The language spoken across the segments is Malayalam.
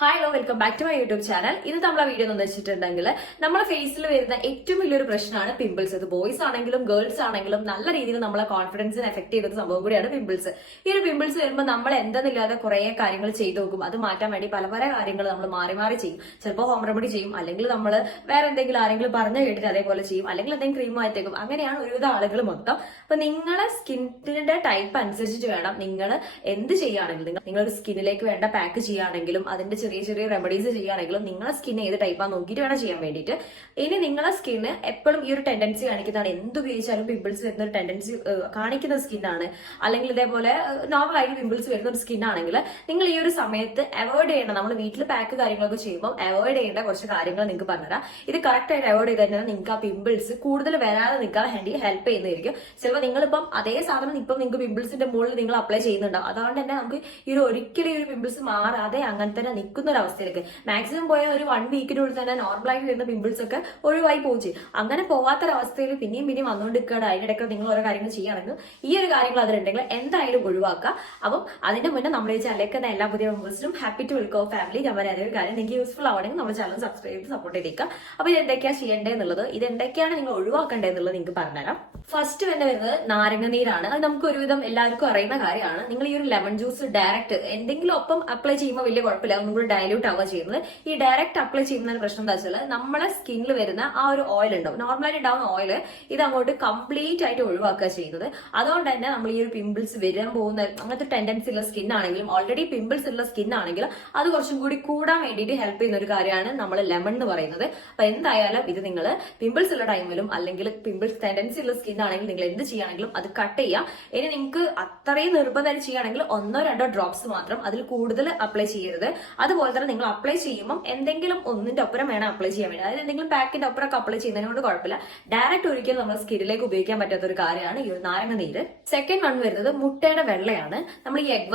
Hi hello welcome back to my YouTube channel. ഇത് നമ്മളെ വീഡിയോ എന്ന് വെച്ചിട്ടുണ്ടെങ്കിൽ നമ്മുടെ ഫേസിൽ വരുന്ന ഏറ്റവും വലിയൊരു പ്രശ്നമാണ് പിമ്പിൾസ്. ഇത് ബോയ്സ് ആണെങ്കിലും ഗേൾസ് ആണെങ്കിലും നല്ല രീതിയിൽ നമ്മളെ കോൺഫിഡൻസിനെ എഫക്ട് ചെയ്യുന്ന സംഭവം കൂടിയാണ് പിമ്പിൾസ്. ഈ ഒരു പിമ്പിൾസ് വരുമ്പോൾ നമ്മൾ എന്തെന്നില്ലാതെ കുറെ കാര്യങ്ങൾ ചെയ്തു നോക്കും. അത് മാറ്റാൻ വേണ്ടി പല പല കാര്യങ്ങൾ നമ്മൾ മാറി മാറി ചെയ്യും. ചിലപ്പോൾ ഹോം റെമഡി ചെയ്യും, അല്ലെങ്കിൽ നമ്മൾ വേറെ എന്തെങ്കിലും ആരെങ്കിലും പറഞ്ഞു കേട്ടിട്ട് അതേപോലെ ചെയ്യും, അല്ലെങ്കിൽ എന്തെങ്കിലും ക്രീം മാറ്റേക്കും. അങ്ങനെയാണ് ഒരുവിധ ആളുകൾ മൊത്തം. അപ്പൊ നിങ്ങളെ സ്കിന്നിന്റെ ടൈപ്പ് അനുസരിച്ചിട്ട് വേണം നിങ്ങൾ എന്ത് ചെയ്യുകയാണെങ്കിലും, നിങ്ങളൊരു സ്കിന്നിലേക്ക് വേണ്ട പാക്ക് ചെയ്യുകയാണെങ്കിലും അതിന്റെ ചെറിയ ചെറിയ റെമഡീസ് ചെയ്യുകയാണെങ്കിലും നിങ്ങളെ സ്കിൻ ഏത് ടൈപ്പാണ് നോക്കിയിട്ട് വേണം ചെയ്യാൻ വേണ്ടിയിട്ട്. ഇനി നിങ്ങളെ സ്കിന്ന് എപ്പോഴും ഈ ഒരു ടെൻഡൻസി കാണിക്കുന്നതാണ്, എന്തുപയോഗിച്ചാലും പിമ്പിൾസ് വരുന്ന ഒരു ടെൻഡൻസി കാണിക്കുന്ന സ്കിന്നാണ്, അല്ലെങ്കിൽ ഇതേപോലെ നോർമൽ ആയിട്ട് പിമ്പിൾസ് വരുന്ന ഒരു സ്കിന്നാണെങ്കിൽ നിങ്ങൾ ഈ ഒരു സമയത്ത് അവോയ്ഡ് ചെയ്യണം. നമ്മൾ വീട്ടിൽ പാക്ക് കാര്യങ്ങളൊക്കെ ചെയ്യുമ്പോൾ അവോയ്ഡ് ചെയ്യേണ്ട കുറച്ച് കാര്യങ്ങൾ നിങ്ങൾക്ക് പറഞ്ഞുതരാം. ഇത് കറക്റ്റ് ആയിട്ട് അവോയ്ഡ് ചെയ്ത് കഴിഞ്ഞാൽ നിങ്ങൾക്ക് ആ പിമ്പിൾസ് കൂടുതൽ വരാതെ നിൽക്കാൻ വേണ്ടി ഹെൽപ്പ് ചെയ്യുന്നതായിരിക്കും. ചിലപ്പോൾ നിങ്ങളിപ്പം അതേ സാധനം ഇപ്പം നിങ്ങൾക്ക് പിമ്പിൾസിന്റെ മുകളിൽ നിങ്ങൾ അപ്ലൈ ചെയ്യുന്നുണ്ടാവും. അതുകൊണ്ട് തന്നെ നമുക്ക് ഈ ഒരു ഒരിക്കലും ഈ ഒരു പിമ്പിൾസ് മാറാതെ അങ്ങനെ തന്നെ നിൽക്കുന്ന ഒരു അവസ്ഥയിലേക്ക് മാക്സിമം പോയ ഒരു 1 വീക്കിനുള്ളിൽ തന്നെ നോർമലായിട്ട് വരുന്ന പിമ്പിൾസ് ഒക്കെ ഒഴിവായി പോയി. അങ്ങനെ പോവാത്തൊരവസ്ഥയിൽ പിന്നെയും വന്നുകൊണ്ടിരിക്കുകയാണ്. അതിനിടയ്ക്ക് നിങ്ങൾ ഓരോ കാര്യങ്ങൾ ചെയ്യുകയാണെങ്കിൽ ഈ ഒരു കാര്യങ്ങൾ അതിലുണ്ടെങ്കിൽ എന്തായാലും ഒഴിവാക്കുക. അപ്പം അതിന്റെ മുന്നേ നമ്മുടെ ഈ ചാനലിലേക്ക് എല്ലാ പുതിയ മെമ്പേഴ്സിനും ഹാപ്പി ടു വെൽക്കം ഫാമിലി. ഞാൻ പറയാൻ ഒരു കാര്യം നിങ്ങൾക്ക് യൂസ്ഫുൾ ആവണമെങ്കിൽ നമ്മുടെ ചാനൽ സബ്സ്ക്രൈബ് ചെയ്ത് സപ്പോർട്ട് ചെയ്തേക്കാം. അപ്പൊ ഇത് എന്തൊക്കെയാണ് ചെയ്യേണ്ടതെന്നുള്ളത്, ഇത് എന്തൊക്കെയാണ് നിങ്ങൾ ഒഴിവാക്കേണ്ടതെന്നുള്ളത് നിങ്ങൾക്ക് പറഞ്ഞുതരാം. ഫസ്റ്റ് തന്നെ വരുന്നത് നാരങ്ങ നീരാണ്. അത് നമുക്ക് ഒരുവിധം എല്ലാവർക്കും അറിയുന്ന കാര്യമാണ്. നിങ്ങൾ ഈ ഒരു ലെമൺ ജ്യൂസ് ഡയറക്റ്റ് എന്തെങ്കിലും ഒപ്പം അപ്ലൈ ചെയ്യുമ്പോൾ വലിയ കുഴപ്പമില്ല, ഒന്നും കൂടി ഡയല്യൂട്ട് ആവുക ചെയ്യുന്നത്. ഈ ഡയറക്റ്റ് അപ്ലൈ ചെയ്യുന്ന പ്രശ്നം എന്താ വെച്ചാൽ നമ്മളെ സ്കിന്നിൽ വരുന്ന ആ ഒരു ഓയിൽ ഉണ്ടാവും, നോർമലായിട്ട് ഉണ്ടാവുന്ന ഓയിൽ ഇത് അങ്ങോട്ട് കംപ്ലീറ്റ് ആയിട്ട് ഒഴിവാക്കുക ചെയ്യുന്നത്. അതുകൊണ്ട് തന്നെ നമ്മൾ ഈ ഒരു പിമ്പിൾസ് വരാൻ പോകുന്ന അങ്ങനത്തെ ടെൻഡൻസി ഉള്ള സ്കിൻ ആണെങ്കിലും ഓൾറെഡി പിമ്പിൾസ് ഉള്ള സ്കിൻ ആണെങ്കിലും അത് കുറച്ചും കൂടി കൂടാൻ വേണ്ടിയിട്ട് ഹെൽപ്പ് ചെയ്യുന്ന ഒരു കാര്യമാണ് നമ്മൾ ലെമൺ എന്ന് പറയുന്നത്. അപ്പൊ എന്തായാലും ഇത് നിങ്ങൾ പിമ്പിൾസ് ഉള്ള ടൈമിലും അല്ലെങ്കിൽ പിമ്പിൾസ് ടെൻഡൻസി ഉള്ള സ്കിൻ ആണെങ്കിൽ നിങ്ങൾ എന്ത് ചെയ്യുകയാണെങ്കിലും അത് കട്ട് ചെയ്യാം. ഇനി നിങ്ങൾക്ക് അത്രയും നിർബന്ധം ചെയ്യുകയാണെങ്കിൽ 1-2 ഡ്രോപ്സ് മാത്രം, അതിൽ കൂടുതൽ അപ്ലൈ ചെയ്യരുത്. അതുപോലെ തന്നെ നിങ്ങൾ അപ്ലൈ ചെയ്യുമ്പോൾ എന്തെങ്കിലും ഒന്നിന്റെ ഒപ്പരം വേണം അപ്ലൈ ചെയ്യാൻ വേണ്ടി. അതായത് എന്തെങ്കിലും പാക്കിന്റെ ഒപ്പരൊക്കെ അപ്ലൈ ചെയ്യുന്നതിന് കൊണ്ട് കുഴപ്പമില്ല. ഡയറക്റ്റ് ഒരിക്കലും നമ്മുടെ സ്കിന്നിലേക്ക് ഉപയോഗിക്കാൻ പറ്റാത്ത ഒരു കാര്യമാണ് ഈ ഒരു നാരങ്ങ നീര്. സെക്കൻഡ് വൺ വരുന്നത് മുട്ടയുടെ വെള്ളയാണ്. നമ്മൾ ഈ എഗ്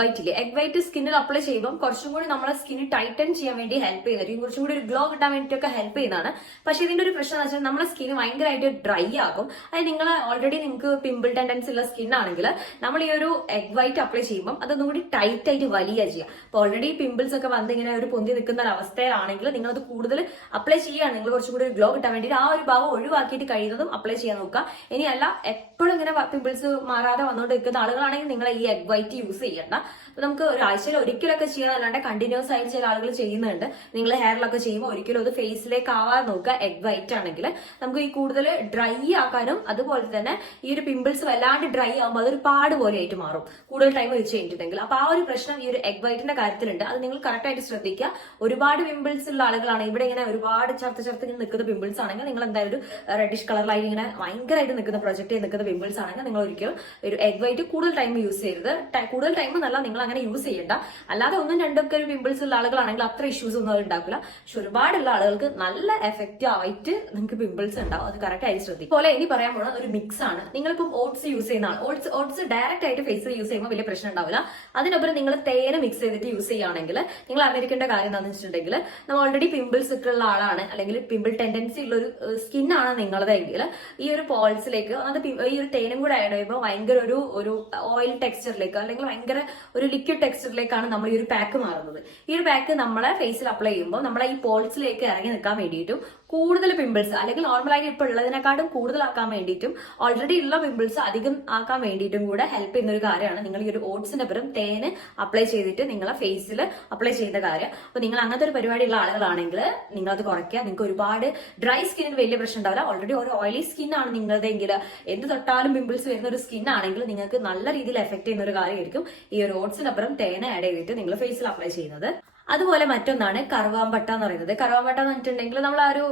വൈറ്റ് സ്കിന്നിൽ അപ്ലൈ ചെയ്യുമ്പോൾ കുറച്ചും കൂടി നമ്മളെ സ്കിന്ന് ടൈറ്റൻ ചെയ്യാൻ വേണ്ടി ഹെൽപ്പ് ചെയ്യുന്നതായിരിക്കും, കുറച്ചും കൂടി ഒരു ഗ്ലോ കിട്ടാൻ വേണ്ടിയിട്ടൊക്കെ ഹെൽപ്പ് ചെയ്യുന്നതാണ്. പക്ഷെ ഇതിന്റെ ഒരു പ്രശ്നം എന്ന് വെച്ചാൽ നമ്മളെ സ്കിന്ന് ഭയങ്കരമായിട്ട് ഡ്രൈ ആകും. അതായത് നിങ്ങൾ ഓൾറെഡി നിങ്ങൾക്ക് പിമ്പിൾ ടെൻഡൻസി ഉള്ള സ്കിൻ ആണെങ്കിൽ നമ്മൾ ഈ ഒരു എഗ് വൈറ്റ് അപ്ലൈ ചെയ്യുമ്പോൾ അതൊന്നും കൂടി ടൈറ്റ് ആയിട്ട് വലിയ ചെയ്യുക. അപ്പൊ ഓൾറെഡി പിമ്പിൾസ് ഒക്കെ വന്ന് ഇങ്ങനെ ഒരു പൊന്തി നിൽക്കുന്ന ഒരു അവസ്ഥയിലാണെങ്കിൽ നിങ്ങൾ അത് കൂടുതൽ അപ്ലൈ ചെയ്യുകയാണ്, നിങ്ങൾ കുറച്ചും കൂടി ഒരു ഗ്ലോ കിട്ടാൻ വേണ്ടിയിട്ട് ആ ഒരു ഭാഗം ഒഴിവാക്കിയിട്ട് കഴിയുന്നതും അപ്ലൈ ചെയ്യാൻ നോക്കുക. ഇനിയല്ല എപ്പോഴും ഇങ്ങനെ പിമ്പിൾസ് മാറാതെ വന്നുകൊണ്ട് നിൽക്കുന്ന ആളുകളാണെങ്കിൽ നിങ്ങൾ ഈ എഗ് വൈറ്റ് യൂസ് ചെയ്യണ്ട. അപ്പൊ നമുക്ക് ഒരു ആഴ്ചയിൽ ഒരിക്കലൊക്കെ ചെയ്യാനല്ലാണ്ട് കണ്ടിന്യൂസ് ആയിട്ട് ചില ആളുകൾ ചെയ്യുന്നുണ്ട്. നിങ്ങൾ ഹെയറിലൊക്കെ ചെയ്യുമ്പോൾ ഒരിക്കലും അത് ഫേസിലേക്ക് ആവാതെ നോക്കുക. എഗ് വൈറ്റ് ആണെങ്കിൽ നമുക്ക് ഈ കൂടുതൽ ഡ്രൈ ആക്കാനും അതുപോലെ തന്നെ ഈ ഒരു പിമ്പിൾസ് വല്ലാണ്ട് ഡ്രൈ ആകുമ്പോൾ അതൊരു പാട് പോലെ ആയിട്ട് മാറും കൂടുതൽ ടൈം വെച്ച് കഴിഞ്ഞിട്ടുണ്ടെങ്കിൽ. അപ്പൊ ആ ഒരു പ്രശ്നം ഈ ഒരു എഗ് വൈറ്റിന്റെ കാര്യത്തിലുണ്ട്. അത് നിങ്ങൾ കറക്റ്റ് ആയിട്ട് ശ്രദ്ധിക്കുക. ഒരുപാട് പിമ്പിൾസ് ഉള്ള ആളുകളാണ്, ഇവിടെ ഇങ്ങനെ ഒരുപാട് ചേർത്ത് ഇങ്ങനെ നിൽക്കുന്ന പിമ്പിൾസ് ആണെങ്കിൽ നിങ്ങൾ എന്തായാലും ഒരു റെഡിഷ് കളറിലായി ഇങ്ങനെ ഭയങ്കരമായിട്ട് നിൽക്കുന്ന പ്രൊജക്ട് ചെയ്ത് നിൽക്കുന്ന പിമ്പിൾസ് ആണെങ്കിൽ നിങ്ങൾ ഒരിക്കലും ഒരു എഗ് വൈറ്റ് കൂടുതൽ ടൈം യൂസ് ചെയ്യരുത്. കൂടുതൽ ടൈം എന്നല്ല, നിങ്ങൾ അങ്ങനെ യൂസ് ചെയ്യണ്ട. അല്ലാതെ 1-2 ഒരു പിമ്പിൾസ് ഉള്ള ആളുകളാണെങ്കിൽ അത്ര ഇഷ്യൂസ് ഒന്നും അത് ഉണ്ടാക്കില്ല. പക്ഷെ ഒരുപാടുള്ള ആളുകൾക്ക് നല്ല എഫക്റ്റീവ് ആയിട്ട് നിങ്ങൾക്ക് പിമ്പിൾസ് ഉണ്ടാവും. അത് കറക്റ്റ് ആയിട്ട് ശ്രദ്ധിക്കും. പോലെ ഇനി പറയാൻ പോകുന്നത് ഒരു മിക്സ് ആണ്. നിങ്ങളിപ്പം ഓട്സ് യൂസ് ചെയ്യുന്നതാണ്. ഓട്സ് ഡയറക്റ്റ് ആയിട്ട് ഫേസിൽ യൂസ് ചെയ്യുമ്പോൾ വലിയ പ്രശ്നം ഉണ്ടാവില്ല. അതിനൊപ്പം നിങ്ങൾ തേന മിക്സ് ചെയ്തിട്ട് യൂസ് ചെയ്യുകയാണെങ്കിൽ നിങ്ങൾ അറിഞ്ഞിരിക്കേണ്ട കാര്യം എന്താണെന്ന് വെച്ചിട്ടുണ്ടെങ്കിൽ നമ്മൾ ഓൾറെഡി പിമ്പിൾസ് ഒക്കെ ഉള്ള ആളാണ്, അല്ലെങ്കിൽ പിമ്പിൾ ടെൻഡൻസി ഉള്ള ഒരു സ്കിന്നാണ് നിങ്ങളതെങ്കിൽ ഈ ഒരു പോൾസിലേക്ക് അത് ഈ ഒരു തേനും കൂടെ ആഡ് ചെയ്യുമ്പോൾ ഭയങ്കര ഒരു ഓയിൽ ടെക്സ്ചറിലേക്ക് അല്ലെങ്കിൽ ഭയങ്കര ഒരു ലിക്വിഡ് ടെക്സ്ചറിലേക്കാണ് നമ്മൾ ഈ ഒരു പാക്ക് മാറുന്നത്. ഈ ഒരു പാക്ക് നമ്മളെ ഫേസിൽ അപ്ലൈ ചെയ്യുമ്പോൾ നമ്മളെ ഈ പോൾസിലേക്ക് ഇറങ്ങി നിൽക്കാൻ വേണ്ടിയിട്ടും കൂടുതൽ പിമ്പിൾസ് അല്ലെങ്കിൽ നോർമലായിട്ട് ഇപ്പോൾ ഉള്ളതിനെക്കാളും കൂടുതലാക്കാൻ വേണ്ടിയിട്ടും ഓൾറെഡി ഉള്ള പിമ്പിൾസ് അധികം ആക്കാൻ വേണ്ടിയിട്ടും കൂടെ ഹെൽപ്പ് ചെയ്യുന്ന ഒരു കാര്യമാണ് നിങ്ങൾ ഈ ഒരു ഓട്സിന്റെ പുറം തേന് അപ്ലൈ ചെയ്തിട്ട് നിങ്ങളെ ഫേസിൽ അപ്ലൈ ചെയ്യുന്ന കാര്യം. അപ്പൊ നിങ്ങൾ അങ്ങനത്തെ ഒരു പരിപാടിയുള്ള ആളുകളാണെങ്കിൽ നിങ്ങൾ അത് കുറയ്ക്കുക. നിങ്ങൾക്ക് ഒരുപാട് ഡ്രൈ സ്കിന്നിന് വലിയ പ്രശ്നം ഉണ്ടാവില്ല. ഓൾറെഡി ഒരു ഓയിലി സ്കിൻ ആണ് നിങ്ങളുടെയെങ്കിൽ, എന്ത് തൊട്ടാലും പിമ്പിൾസ് വരുന്ന ഒരു സ്കിൻ ആണെങ്കിൽ നിങ്ങൾക്ക് നല്ല രീതിയിൽ എഫക്ട് ചെയ്യുന്ന ഒരു കാര്യമായിരിക്കും ഈ ഒരു ഓട്സിനപ്പുറം തേന ആഡ് ചെയ്തിട്ട് നിങ്ങൾ ഫേസിൽ അപ്ലൈ ചെയ്യുന്നത്. അതുപോലെ മറ്റൊന്നാണ് കറുവാമ്പട്ട എന്ന് പറയുന്നത്. കറുവാമ്പട്ട എന്ന് വെച്ചിട്ടുണ്ടെങ്കിൽ നമ്മൾ ആ ഒരു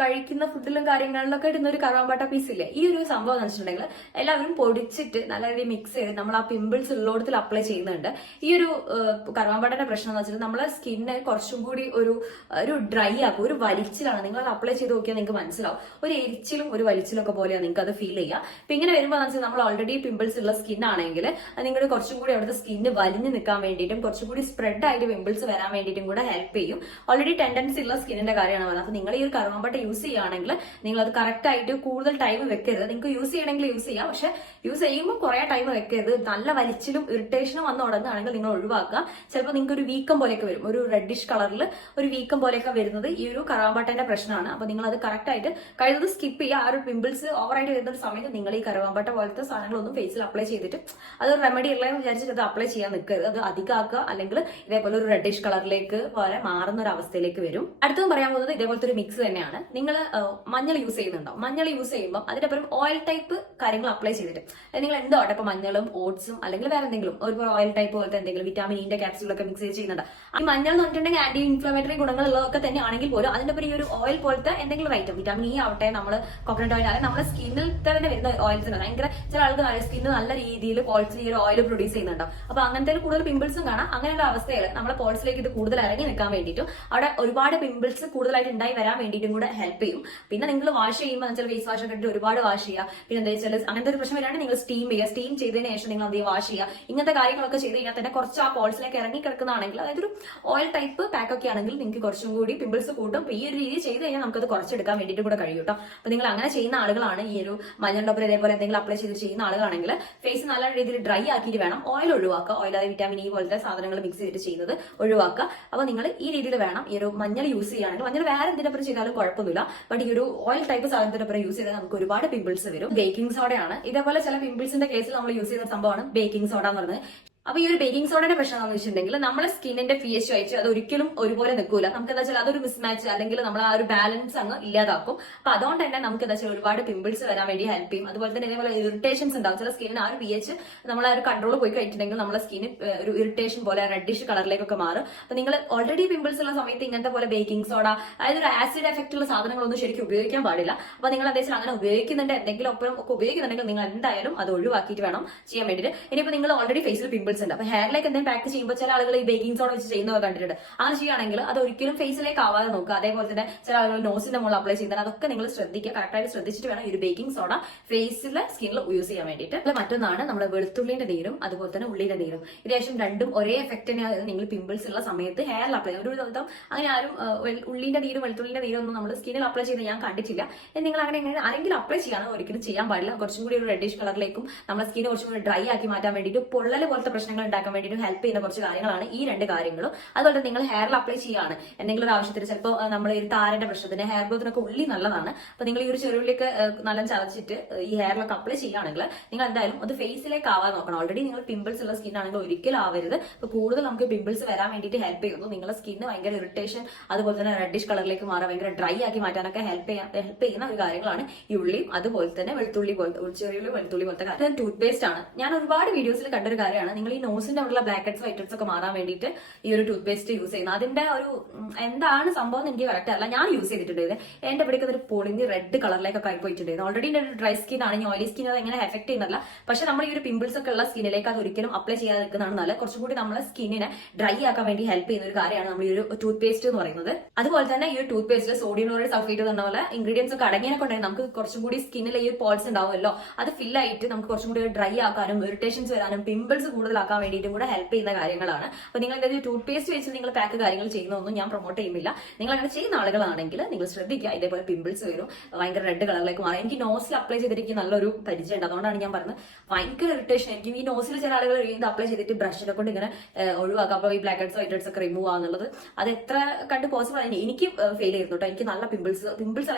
കഴിക്കുന്ന ഫുഡിലും കാര്യങ്ങളിലൊക്കെ ഇടുന്ന ഒരു കറുവാമ്പട്ട പീസ് ഇല്ലേ, ഈ ഒരു സംഭവം എന്ന് വെച്ചിട്ടുണ്ടെങ്കിൽ എല്ലാവരും പൊടിച്ചിട്ട് നല്ല രീതിയിൽ മിക്സ് ചെയ്ത് നമ്മൾ ആ പിമ്പിൾസ് ഉള്ളിടത്തിൽ അപ്ലൈ ചെയ്യുന്നുണ്ട്. ഈ ഒരു കറുവാമ്പട്ടന്റെ പ്രശ്നം എന്ന് വെച്ചിട്ട് നമ്മളെ സ്കിന്നെ കുറച്ചും കൂടി ഒരു ഡ്രൈ ആക്കും, ഒരു വലിച്ചിലാണ്. നിങ്ങൾ അത് അപ്ലൈ ചെയ്ത് നോക്കിയാൽ നിങ്ങൾക്ക് മനസ്സിലാവും. ഒരു എരിച്ചിലും ഒരു വലിച്ചിലും ഒക്കെ പോലെയാണ് നിങ്ങൾക്ക് അത് ഫീൽ ചെയ്യുക. അപ്പൊ ഇങ്ങനെ വരുമ്പോൾ വെച്ചാൽ നമ്മൾ ഓൾറെഡി പിമ്പിൾസ് ഉള്ള സ്കിൻ ആണെങ്കിൽ നിങ്ങൾ കുറച്ചും കൂടി അവിടുത്തെ സ്കിന്ന് വലിഞ്ഞു നിൽക്കാൻ വേണ്ടിയിട്ടും കുറച്ചും കൂടി സ്പ്രെഡ് ആയിട്ട് പിമ്പിൾസ് വരാൻ വരാൻ വേണ്ടിയിട്ടും കൂടെ ഹെൽപ്പ് ചെയ്യും. ഓൾറെഡി ടെൻഡൻസി ഉള്ള സ്കിന്നിന്റെ കാര്യമാണ് പറയുന്നത്. അപ്പൊ നിങ്ങൾ ഈ ഒരു കറുവാമ്പട്ട യൂസ് ചെയ്യുകയാണെങ്കിൽ നിങ്ങൾ അത് കറക്റ്റ് ആയിട്ട് കൂടുതൽ ടൈം വെക്കരുത്. നിങ്ങൾക്ക് യൂസ് ചെയ്യണമെങ്കിൽ യൂസ് ചെയ്യാം, പക്ഷെ യൂസ് ചെയ്യുമ്പോൾ കുറെ ടൈം വെക്കരുത്. നല്ല വലിച്ചിലും ഇറിറ്റേഷനും വന്ന് തുടങ്ങുകയാണെങ്കിൽ നിങ്ങൾ ഒഴിവാക്കുക. ചിലപ്പോൾ നിങ്ങൾക്ക് ഒരു വീക്കം പോലെയൊക്കെ വരും, ഒരു റെഡിഷ് കളറിൽ ഒരു വീക്കം പോലെയൊക്കെ വരുന്നത് ഈ ഒരു കറുവാമ്പട്ടന്റെ പ്രശ്നമാണ്. അപ്പൊ നിങ്ങൾ അത് കറക്റ്റ് ആയിട്ട് കഴിയുന്നത് സ്കിപ്പ് ചെയ്യുക. ആ ഒരു പിമ്പിൾസ് ഓവറായിട്ട് വരുന്ന ഒരു സമയത്ത് നിങ്ങൾ ഈ കറുവാമ്പട്ട പോലത്തെ സാധനങ്ങളൊന്നും ഫേസിൽ അപ്ലൈ ചെയ്തിട്ട് അത് റെമഡി ഉള്ളതെന്ന് വിചാരിച്ചിട്ട് അത് അപ്ലൈ ചെയ്യാൻ നിൽക്കരുത്. അത് അധികമാക്കുക, അല്ലെങ്കിൽ ഇതേപോലെ ഒരു റെഡിഷ് കളറിലേക്ക് പോലെ മാറുന്ന ഒരു അവസ്ഥയിലേക്ക് വരും. അടുത്തതും പറയാൻ പോകുന്നത് ഇതേപോലത്തെ ഒരു മിക്സ് തന്നെയാണ്. നിങ്ങൾ മഞ്ഞൾ യൂസ് ചെയ്യുന്നുണ്ടാവും. മഞ്ഞൾ യൂസ് ചെയ്യുമ്പോൾ അതിനപ്പുറം ഓയിൽ ടൈപ്പ് കാര്യങ്ങൾ അപ്ലൈ ചെയ്തിട്ട് നിങ്ങൾ എന്തോട്ടെ ഇപ്പൊ മഞ്ഞളും ഓട്സും അല്ലെങ്കിൽ വേറെ എന്തെങ്കിലും ഒരു ഓയിൽ ടൈപ്പ് പോലത്തെ എന്തെങ്കിലും വിറ്റാമിൻ ഇന്റെ ക്യാപ്സ്യൂളൊക്കെ മിക്സ് ചെയ്ത് ചെയ്യുന്നുണ്ട്. ഈ മഞ്ഞൾ എന്ന് പറഞ്ഞിട്ടുണ്ടെങ്കിൽ ആന്റി ഇൻഫ്ലമേറ്ററി ഗുണങ്ങളുള്ളതൊക്കെ തന്നെ ആണെങ്കിൽ പോലും അതിന്റെ ഈ ഒരു ഓയിൽ പോലത്തെ എന്തെങ്കിലും ഐറ്റം വിറ്റാമിൻ ഇ ആവട്ടെ, നമ്മൾ കോക്കനട്ട് ഓയിൽ ആണെങ്കിൽ നമ്മുടെ സ്കിന്നിൽ തന്നെ വരുന്ന ഓയിൽസ് ഉണ്ട്. ഭയങ്കര ചില ആൾക്ക് സ്കിന്ന് നല്ല രീതിയിൽ പോൾസിൽ ഈ ഒരു ഓയിൽ പ്രൊഡ്യൂസ് ചെയ്യുന്നുണ്ടാവും. അപ്പൊ അങ്ങനത്തെ കൂടുതൽ പിമ്പിൾസും കാണാം. അങ്ങനെയുള്ള അവസ്ഥയിൽ നമ്മുടെ പോൾസിലേക്ക് ഇത് കൂടുതൽ ഇറങ്ങി നിൽക്കാൻ വേണ്ടിയിട്ടും അവിടെ ഒരുപാട് പിമ്പിൾസ് കൂടുതലായിട്ട് ഉണ്ടായി വരാൻ വേണ്ടിയിട്ടും കൂടെ ഹെൽപ്പ് ചെയ്യും. പിന്നെ നിങ്ങൾ വാഷ് ചെയ്യുമ്പോൾ ചില ഫേസ് വാഷ് ഒക്കെ ഇട്ട് ഒരുപാട് വാഷ് ചെയ്യുക. പിന്നെ എന്താ വെച്ചാൽ അങ്ങനത്തെ ഒരു പ്രശ്നം വരാണ്ട് നിങ്ങൾ സ്റ്റീം ചെയ്യുക. സ്റ്റീം ചെയ്തതിന് ശേഷം നിങ്ങൾ അത് വാഷ് ചെയ്യുക. ഇങ്ങനത്തെ കാര്യങ്ങളൊക്കെ ചെയ്ത് കഴിഞ്ഞാൽ തന്നെ കുറച്ച് ആ പോൾസിലേക്ക് ഇറങ്ങി കിടക്കുന്നതാണെങ്കിൽ, അതായത് ഒരു ഓയിൽ ടൈപ്പ് പാക്ക് ഒക്കെ ആണെങ്കിൽ നിങ്ങൾക്ക് കുറച്ചും കൂടി പിമ്പിൾസ് കൂട്ടും. ഈ ഒരു രീതി ചെയ്ത് കഴിഞ്ഞാൽ നമുക്കത് കുറച്ചെടുക്കാൻ വേണ്ടിയിട്ട് കൂടെ കഴിയും കേട്ടോ. അപ്പൊ നിങ്ങൾ അങ്ങനെ ചെയ്യുന്ന ആളുകളാണ്, ഈ ഒരു മഞ്ഞളിനൊപ്പം ഇതേപോലെ എന്തെങ്കിലും അപ്ലൈ ചെയ്ത് ചെയ്യുന്ന ആളുകളാണെങ്കിൽ ഫേസ് നല്ല രീതിയിൽ ഡ്രൈ ആക്കിയിട്ട് വേണം ഓയിൽ ഒഴിവാക്കുക. ഓയിൽ അതായത് വിറ്റാമിൻ ഇ പോലത്തെ സാധനങ്ങൾ മിക്സ് ചെയ്തിട്ട് ചെയ്യുന്നത് ഒഴിവാക്കുക. അപ്പൊ നിങ്ങൾ ഈ രീതിയിൽ വേണം ഈ ഒരു മഞ്ഞൾ യൂസ് ചെയ്യുകയാണെങ്കിൽ. മഞ്ഞൾ വേറെ എന്തിനൊപ്പം ചെയ്താലും കുഴപ്പമൊന്നുമില്ല, ബട്ട് ഈ ഒരു ഓയിൽ ടൈപ്പ് സാധനത്തിനൊപ്പം യൂസ് ചെയ്താൽ നമുക്ക് ഒരുപാട് പിമ്പിൾസ് വരും. ബേക്കിംഗ് സോഡയാണ് ഇതേപോലെ ചില പിമ്പിൾസിന്റെ കേസിൽ നമ്മൾ യൂസ് ചെയ്യുന്ന സംഭവമാണ് ബേക്കിംഗ് സോഡ എന്ന് പറയുന്നത്. അപ്പൊ ഈ ഒരു ബേക്കിംഗ് സോഡയുടെ പ്രശ്നം എന്ന് വെച്ചിട്ടുണ്ടെങ്കിൽ നമ്മുടെ സ്കിന്നിന്റെ pH ആയിട്ട് അത് ഒരിക്കലും ഒരുപോലെ നിൽക്കൂല. നമുക്ക് എന്താ വെച്ചാൽ അതൊരു മിസ്മാച്ച് അല്ലെങ്കിൽ നമ്മൾ ആ ഒരു ബാലൻസ് അങ്ങ് ഇല്ലാതാക്കും. അപ്പൊ അതുകൊണ്ട് തന്നെ നമുക്ക് എന്താ വെച്ചാൽ ഒരുപാട് പിമ്പിൾസ് വരാൻ വേണ്ടി ഹെൽപ്പ് ചെയ്യും. അതുപോലെ തന്നെ ഇതേപോലെ ഇറിറ്റേഷൻസ് ഉണ്ടാവും. ചില സ്കിന്നിന് ആ ഒരു pH നമ്മളെ ഒരു കൺട്രോൾ പോയി കഴിഞ്ഞിട്ടുണ്ടെങ്കിൽ നമ്മുടെ സ്കിന്ന് ഒരു ഇറിറ്റേഷൻ പോലെ റെഡിഷ് കളറിലേക്കൊക്കെ മാറും. അപ്പൊ നിങ്ങൾ ഓൾറെഡി പിമ്പിൾസ് ഉള്ള സമയത്ത് ഇങ്ങനത്തെ പോലെ ബേക്കിംഗ് സോഡ, അതായത് ഒരു ആസിഡ് എഫക്ട് ഉള്ള സാധനങ്ങളൊന്നും ശരിക്കും ഉപയോഗിക്കാൻ പാടില്ല. അപ്പൊ നിങ്ങൾ എന്താ വെച്ചാൽ അങ്ങനെ ഉപയോഗിക്കുന്നുണ്ട്, എന്തെങ്കിലും ഒപ്പം ഒക്കെ ഉപയോഗിക്കുന്നുണ്ടെങ്കിൽ നിങ്ങൾ എന്തായാലും അത് ഒഴിവാക്കിയിട്ട് വേണം ചെയ്യാൻ വേണ്ടിയിട്ട്. ഇനിയിപ്പോ നിങ്ങൾ ഓൾറെഡി ഫേസിൽ പിമ്പിൾസ് ഉണ്ട്, അപ്പൊ ഹെയറിലേക്ക് എന്തെങ്കിലും പാക്ക് ചെയ്യുമ്പോൾ ചില ആളുകൾ ഈ ബേക്കിംഗ് സോഡ വെച്ച് ചെയ്യുന്നവർ കണ്ടിട്ടുണ്ട്. അങ്ങനെ ചെയ്യുകയാണെങ്കിൽ അത് ഒരിക്കലും ഫേസിലേക്ക് ആവാതെ നോക്കുക. അതേപോലെ തന്നെ ചില ആളുകൾ നോസിന്റെ മുകളിൽ അപ്ലൈ ചെയ്യുന്നത്, അതൊക്കെ നിങ്ങൾ ശ്രദ്ധിക്കുക. കറക്റ്റായിട്ട് ശ്രദ്ധിച്ചിട്ട് വേണം ഈ ഒരു ബേക്കിംഗ് സോഡ ഫേസിലെ സ്കിന്നിൽ യൂസ് ചെയ്യാൻ വേണ്ടിയിട്ട്. മറ്റൊന്നാണ് നമ്മുടെ വെളുത്തുള്ളിന്റെ നീരും അതുപോലെ തന്നെ ഉള്ളിന്റെ നീരും. ഏകദേശം രണ്ടും ഒരേ എഫക്ട് തന്നെയാണ് നിങ്ങൾ പിമ്പിൾസ് ഉള്ള സമയത്ത് ഹെയറിൽ അപ്ലൈ ചെയ്യുക. ഒരു ദിവസം അങ്ങനെ ആരും ഉള്ളിന്റെ നീരും വെളുത്തുള്ളിന്റെ നീരും ഒന്നും നമ്മൾ സ്കിന്നിൽ അപ്ലൈ ചെയ്യുന്നത് ഞാൻ കണ്ടിട്ടില്ല. നിങ്ങൾ അങ്ങനെ ആരെങ്കിലും അപ്ലൈ ചെയ്യണം, ഒരിക്കലും ചെയ്യാൻ പാടില്ല. കുറച്ചും കൂടി ഒരു റെഡിഷ് കളറിലേക്കും നമ്മുടെ സ്കിന്ന് കുറച്ചും കൂടി ഡ്രൈ ആക്കി മാറ്റാൻ വേണ്ടിയിട്ട്, പൊള്ളൽ പോലത്തെ പ്രശ്നങ്ങൾ ഉണ്ടാക്കാൻ വേണ്ടിയിട്ട് ഹെൽപ്പ് ചെയ്യുന്ന കുറച്ച് കാര്യങ്ങളാണ് ഈ രണ്ട് കാര്യങ്ങളും. അതുപോലെ നിങ്ങൾ ഹെയറിൽ അപ്ലൈ ചെയ്യുകയാണ് എന്തെങ്കിലും ഒരു ആവശ്യത്തിന്, ചിലപ്പോൾ നമ്മൾ ഈ താരന്റെ പ്രശ്നത്തിന്, ഹെയർ ഗ്രോത്തിനൊക്കെ ഉള്ളി നല്ലതാണ്. അപ്പൊ നിങ്ങൾ ഈ ഒരു ചെറുള്ളിയൊക്കെ നല്ല ചതച്ചിട്ട് ഈ ഹെയറിലൊക്കെ അപ്ലൈ ചെയ്യുകയാണെങ്കിൽ നിങ്ങൾ എന്തായാലും അത് ഫേസിലേക്ക് ആവാൻ നോക്കണം. ഓൾറെഡി നിങ്ങൾ പിമ്പിൾസ് ഉള്ള സ്കിൻ ആണെങ്കിൽ ഒരിക്കലും ആവരുത്. അപ്പൊ കൂടുതൽ നമുക്ക് പിമ്പിൾസ് വരാൻ വേണ്ടിയിട്ട് ഹെൽപ്പ് ചെയ്യുന്നു. നിങ്ങളുടെ സ്കിന്ന് ഭയങ്കര ഇറിറ്റേഷൻ അതുപോലെ തന്നെ റെഡിഷ് കളറിലേക്ക് മാറാൻ, ഭയങ്കര ഡ്രൈ ആക്കി മാറ്റാനൊക്കെ ഹെൽപ്പ് ചെയ്യുന്ന ഒരു കാര്യങ്ങളാണ് ഈ ഉള്ളിയും അതുപോലെ തന്നെ വെളുത്തുള്ളി പോലത്തെ, ചെറിയുള്ളി വെളുത്തുള്ളി പോലത്തെ കാര്യം. ടൂത്ത് പേസ്റ്റ് ആണ്. ഞാൻ ഒരുപാട് വീഡിയോസിൽ കണ്ടൊരു കാര്യമാണ്, നിങ്ങൾ ഈ നോസിന്റെ ഉള്ള ബ്ലാക്ക് ഹെഡ്സ് വൈറ്റ് ഹെഡ്സ് ഒക്കെ മാറാൻ വേണ്ടിയിട്ട് ഈ ഒരു ടൂത്ത് പേസ്റ്റ് യൂസ് ചെയ്യുന്നത്. അതിന്റെ ഒരു എന്താണ് സംഭവം എന്ന് എനിക്ക് കറക്റ്റ് അല്ല. ഞാൻ യൂസ് ചെയ്തിട്ടുണ്ടായിരുന്നു. എന്റെ ഇവിടേക്ക് ഒരു പൊളിഞ്ഞ് റെഡ് കളറിലേക്കൊക്കെ ആയി പോയിട്ടുണ്ടായിരുന്നു. ഓൾറെഡി എന്റെ ഒരു ഡ്രൈ സ്കിൻ ആണ്, ഓയിലി സ്കിൻ അത് എങ്ങനെ എഫക്ട് ചെയ്യുന്നില്ല. പക്ഷെ നമ്മൾ ഈ ഒരു പിമ്പിൾസ് ഒക്കെ ഉള്ള സ്കിന്നിലേക്ക് അത് ഒരിക്കലും അപ്ലൈ ചെയ്യാതെ നിൽക്കുന്നതാണ് നല്ലത്. കുറച്ചും കൂടി നമ്മളെ സ്കിന്നിനെ ഡ്രൈ ആക്കാൻ വേണ്ടി ഹെൽപ്പ് ചെയ്യുന്ന ഒരു കാര്യമാണ് നമ്മൾ ഈ ഒരു ടൂത്ത് പേസ്റ്റ് എന്ന് പറയുന്നത്. അതുപോലെ തന്നെ ഈ ഒരു ടൂത്ത് പേസ്റ്റിൽ സോഡിയം ക്ലോറൈഡ് സൾഫേറ്റ് എന്ന പോലെ ഇൻഗ്രീഡിയൻസ് ഒക്കെ അടങ്ങിയതിനെ കൊണ്ടുതന്നെ നമുക്ക് കുറച്ചും കൂടി സ്കിന്നിൽ ഈ പോൾസ് ഉണ്ടാവുമല്ലോ, അത് ഫില്ലായിട്ട് നമുക്ക് കുറച്ചും കൂടി ഡ്രൈ ആക്കാനും ഇറിറ്റേഷൻസ് വരാനും പിമ്പിൾസ് കൂടുതലാക്കാൻ വേണ്ടിയിട്ടും കൂടെ ഹെൽപ്പ് ചെയ്യുന്ന കാര്യങ്ങളാണ്. അപ്പൊ നിങ്ങൾ എന്തായാലും ടൂത്ത് പേസ്റ്റ് വെച്ച് നിങ്ങൾ പാക്ക് കാര്യങ്ങൾ ചെയ്യുന്നതൊന്നും ഞാൻ പ്രൊമോട്ട് ചെയ്യുന്നില്ല. നിങ്ങൾ അങ്ങനെ ചെയ്യുന്ന ആളുകളാണെങ്കിൽ നിങ്ങൾ ശ്രദ്ധിക്കുക, ഇതേപോലെ പിമ്പിൾസ് വരും, ഭയങ്കര റെഡ് കളറിലേക്ക് മാറും. എനിക്ക് നോസിൽ അപ്ലൈ ചെയ്തിട്ട് നല്ലൊരു പരിചയമുണ്ട്, അതുകൊണ്ടാണ് ഞാൻ പറഞ്ഞത് ഭയങ്കര ഇറിറ്റേഷൻ. എനിക്ക് ഈ നോസിൽ ചില ആളുകൾ ഇത് അപ്ലൈ ചെയ്തിട്ട് ബ്രഷിനെ കൊണ്ട് ഇങ്ങനെ ഒഴിവാക്കാം. അപ്പോൾ ഈ ബ്ലാക്ക് ഹെഡ്സ് വൈറ്റ് ഹെഡ്സ് ഒക്കെ റിമൂവ് ആവുന്നുള്ളത് അത് എത്ര കണ്ട് പോസിബിൾ ആണ്. എനിക്ക് ഫെയിൽ ചെയ്തു കേട്ടോ. എനിക്ക് നല്ല പിമ്പിൾസ്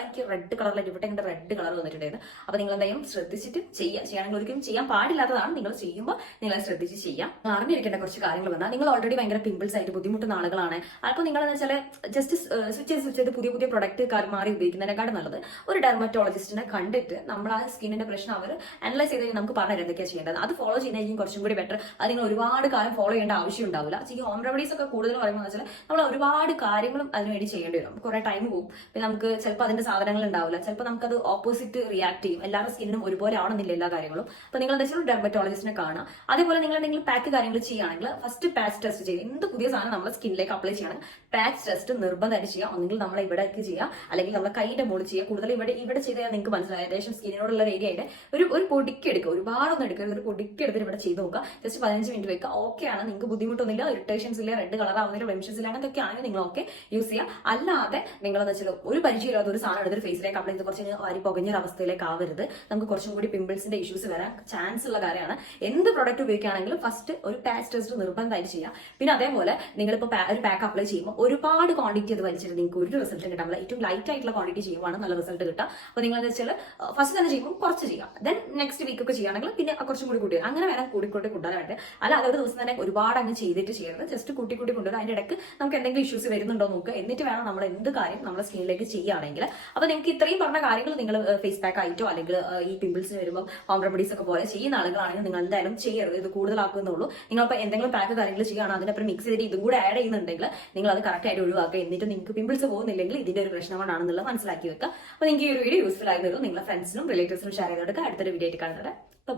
എനിക്ക് റെഡ് കളറിലായിട്ട് ഇവിടെ ഇങ്ങനെ റെഡ് കളർ വന്നിട്ടുണ്ടായിരുന്നു. അപ്പൊ നിങ്ങൾ എന്തായാലും ശ്രദ്ധിച്ചിട്ട് ചെയ്യുകയാണെങ്കിൽ ഒരിക്കലും ചെയ്യാൻ പാടില്ലാത്തതാണ്. നിങ്ങൾ ചെയ്യുമ്പോൾ നിങ്ങൾ ശ്രദ്ധിച്ച് ചെയ്യാം. അറിഞ്ഞിരിക്കേണ്ട കുറച്ച് കാര്യങ്ങൾ വന്നാൽ, നിങ്ങൾ ഓൾറെഡി ഭയങ്കര പിമ്പിൾസ് ആയിട്ട് ബുദ്ധിമുട്ടുന്ന ആളുകളാണ്. അപ്പോൾ നിങ്ങൾ എന്ന് വെച്ചാൽ ജസ്റ്റ് സ്വിച്ച് ചെയ്ത് പുതിയ പ്രൊഡക്റ്റ് മാറി ഉപയോഗിക്കുന്നതിനെക്കാളും നല്ലത് ഒരു ഡെർമറ്റോളജിസ്റ്റിനെ കണ്ടിട്ട് നമ്മൾ ആ സ്കിന്നിന്റെ പ്രശ്നം അവർ അനലൈസ് ചെയ്ത് നമുക്ക് പറഞ്ഞു എന്തൊക്കെയാണ് ചെയ്യേണ്ടത്. അത് ഫോളോ ചെയ്യുന്നതായിരിക്കും കുറച്ചും കൂടി ബെറ്റർ. അത് നിങ്ങൾ ഒരുപാട് കാലം ഫോളോ ചെയ്യേണ്ട ആവശ്യം ഉണ്ടാവില്ല. ഈ ഹോം റെമഡീസ് ഒക്കെ കൂടുതൽ പറയുമ്പോൾ വെച്ചാൽ നമ്മൾ ഒരുപാട് കാര്യങ്ങളും അതിനുവേണ്ടി ചെയ്യേണ്ടി വരും. കുറെ ടൈം പോകും. പിന്നെ നമുക്ക് ചിലപ്പോൾ അതിന്റെ സാധനങ്ങൾ ഉണ്ടാവില്ല. ചിലപ്പോൾ നമുക്കത് ഓപ്പോസിറ്റ് റിയാക്ട് ചെയ്യും. എല്ലാവരുടെ സ്കിന്നിനും ഒരുപോലെ ആവണമെന്നില്ല എല്ലാ കാര്യങ്ങളും. അപ്പൊ നിങ്ങൾ എന്താ വെച്ചാൽ ഡെർമറ്റോളജിസ്റ്റിനെ കാണാം. അതേപോലെ നിങ്ങൾ എന്തെങ്കിലും എന്തെങ്കിലും പാക്ക് കാര്യങ്ങൾ ചെയ്യുകയാണെങ്കിൽ ഫസ്റ്റ് പാച്ച് ടെസ്റ്റ് ചെയ്യുക. എന്ത് പുതിയ സാധനം നമ്മുടെ സ്കിന്നിലേക്ക് അപ്ലൈ ചെയ്യണമെങ്കിൽ പാച്ച് ടെസ്റ്റ് നിർബന്ധമായിട്ട് ചെയ്യാം. ഒന്നെങ്കിൽ നമ്മൾ ഇവിടേക്ക് ചെയ്യാം, അല്ലെങ്കിൽ നമ്മുടെ കൈയുടെ മുകളിൽ ചെയ്യുക. കൂടുതൽ ഇവിടെ ചെയ്താൽ നിങ്ങൾക്ക് മനസ്സിലായി ഏകദേശം സ്കിന്നിനോടുള്ള ഏരിയയുടെ ഒരു പൊടിക്ക് എടുക്കുക, ഒരുപാടൊന്നും എടുക്കുക, ഒരു പൊടിക്ക് എടുത്തിട്ട് ഇവിടെ ചെയ്ത് നോക്കുക. ജസ്റ്റ് 15 മിനിറ്റ് വെക്കുക. ഓക്കെ ആണ്, നിങ്ങൾക്ക് ബുദ്ധിമുട്ടൊന്നുമില്ല, ഇറിറ്റേഷൻസ് ഇല്ല, റെഡ് കളർ ആവുന്നില്ല, ബ്ലെമിഷസ് ഇല്ല, അങ്ങനത്തെ ആണെങ്കിൽ നിങ്ങൾ ഓക്കെ യൂസ് ചെയ്യുക. അല്ലാതെ നിങ്ങളെന്ന് വെച്ചാൽ ഒരു പരിചയമില്ലാത്ത ഒരു സാധനം എടുത്തിട്ട് ഫേസിലേക്ക് അപ്ലൈ ചെയ്ത് കുറച്ച് വാരി പുകഞ്ഞൊരു അവസ്ഥയിലേക്ക് ആവരുത്. നമുക്ക് കുറച്ചും കൂടി പിമ്പിൾസിന്റെ ഇഷ്യൂസ് വരാൻ ചാൻസ് ഉള്ള കാര്യമാണ്. എന്ത് പ്രൊഡക്റ്റ് ഉപയോഗിക്കുകയാണെങ്കിലും ഫസ്റ്റ് ഒരു പാച്ച് ടെസ്റ്റ് നിർബന്ധമായിട്ട് ചെയ്യാം. പിന്നെ അതേപോലെ നിങ്ങളിപ്പോൾ ഒരു പാക്ക് അപ്ലൈ ചെയ്യുമ്പോൾ ഒരുപാട് ക്വാണ്ടിറ്റി അത് വലിച്ചിട്ട് നിങ്ങൾക്ക് ഒരു റിസൾട്ട് കിട്ടാൻ പറ്റില്ല. ഏറ്റവും ലൈറ്റ് ആയിട്ടുള്ള ക്വാണ്ടിറ്റി ചെയ്യുവാണ് നല്ല റിസൾട്ട് കിട്ടുക. അപ്പോൾ നിങ്ങൾ വെച്ചാൽ ഫസ്റ്റ് തന്നെ ചെയ്യുമ്പോൾ കുറച്ച് ചെയ്യാം, ദെൻ നെക്സ്റ്റ് വീക്ക് ഒക്കെ ചെയ്യുകയാണെങ്കിൽ പിന്നെ കുറച്ചും കൂടി കൂട്ടി അങ്ങനെ വേണം കൂടിക്കൂട്ടി കൊണ്ടുവരാനായിട്ട്. അല്ലാതെ ഒരു ദിവസം തന്നെ ഒരുപാട് അങ്ങ് ചെയ്തിട്ട് ചെയ്യരുത്. ജസ്റ്റ് കൂട്ടി കൊണ്ടുവരും. അതിന്റെ ഇടയ്ക്ക് നമുക്ക് എന്തെങ്കിലും ഇഷ്യൂസ് വരുന്നുണ്ടോ നോക്കുക, എന്നിട്ട് വേണം നമ്മൾ എന്ത് കാര്യം നമ്മുടെ സ്കിന്നിലേക്ക് ചെയ്യുകയാണെങ്കിൽ. അപ്പോൾ നിങ്ങൾക്ക് ഇത്രയും പറഞ്ഞ കാര്യങ്ങൾ നിങ്ങൾ ഫേസ് പാക്ക് ആയിട്ടോ അല്ലെങ്കിൽ ഈ പിമ്പിൾസിന് വരുമ്പോൾ ഹോം റെമഡീസ് ഒക്കെ പോലെ ചെയ്യുന്ന ആളുകളാണെങ്കിൽ നിങ്ങൾ എന്തായാലും ചെയ്യരുത്. ഇത് കൂടുതലാക്കുന്നുള്ളൂ. നിങ്ങളിപ്പോൾ എന്തെങ്കിലും പാക്ക് കാര്യങ്ങൾ ചെയ്യുകയാണ്, അതിനപ്പുറം മിക്സ് ചെയ്തിട്ട് ഇതും കൂടെ ആഡ് ചെയ്യുന്നുണ്ടെങ്കിൽ നിങ്ങൾ അത് കറക്റ്റ് ആയിട്ട് ഒഴിവാക്കുക. എന്നിട്ട് നിങ്ങൾക്ക് പിമ്പിൾസ് പോകുന്നില്ലെങ്കിൽ ഇതിന്റെ ഒരു പ്രശ്നം കൊണ്ടാണെന്നുള്ളത് മനസ്സിലാക്കി വെക്കുക. അപ്പോൾ നിങ്ങൾക്ക് ഈ ഒരു വീഡിയോ യൂസ്ഫുൾ ആയിരുന്നു. നിങ്ങളുടെ ഫ്രണ്ട്സിനും റിലേറ്റീവ്സിനും ഷെയർ ചെയ്ത് കൊടുക്കുക. അടുത്തൊരു വീഡിയോ ആയിട്ട് കാണുന്നത്.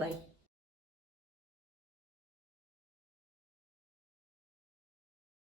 ബൈ.